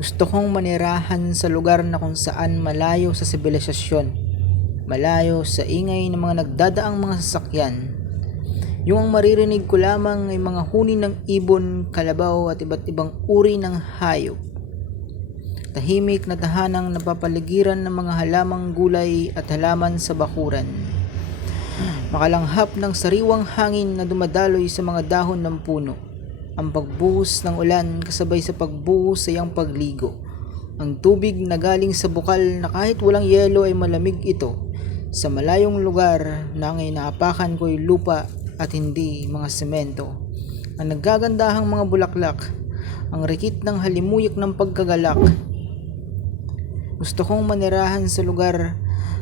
Gusto kong manirahan sa lugar na kung saan malayo sa sibilisasyon, malayo sa ingay ng mga nagdadaang mga sasakyan. Yung ang maririnig ko lamang ay mga huni ng ibon, kalabaw at iba't ibang uri ng hayop. Tahimik na tahanang napapaligiran ng mga halamang gulay at halaman sa bakuran. Makalanghap ng sariwang hangin na dumadaloy sa mga dahon ng puno. Ang pagbuhos ng ulan kasabay sa pagbuhos sa iyang pagligo. Ang tubig na galing sa bukal na kahit walang yelo ay malamig ito. Sa malayong lugar na ang inaapakan ko'y lupa at hindi mga semento. Ang naggagandahang mga bulaklak, ang rikit ng halimuyak ng pagkagalak. Gusto kong manirahan sa lugar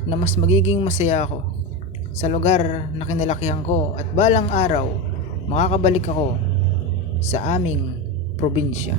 na mas magiging masaya ako. Sa lugar na kinalakihan ko at balang araw makakabalik ako sa aming probinsya.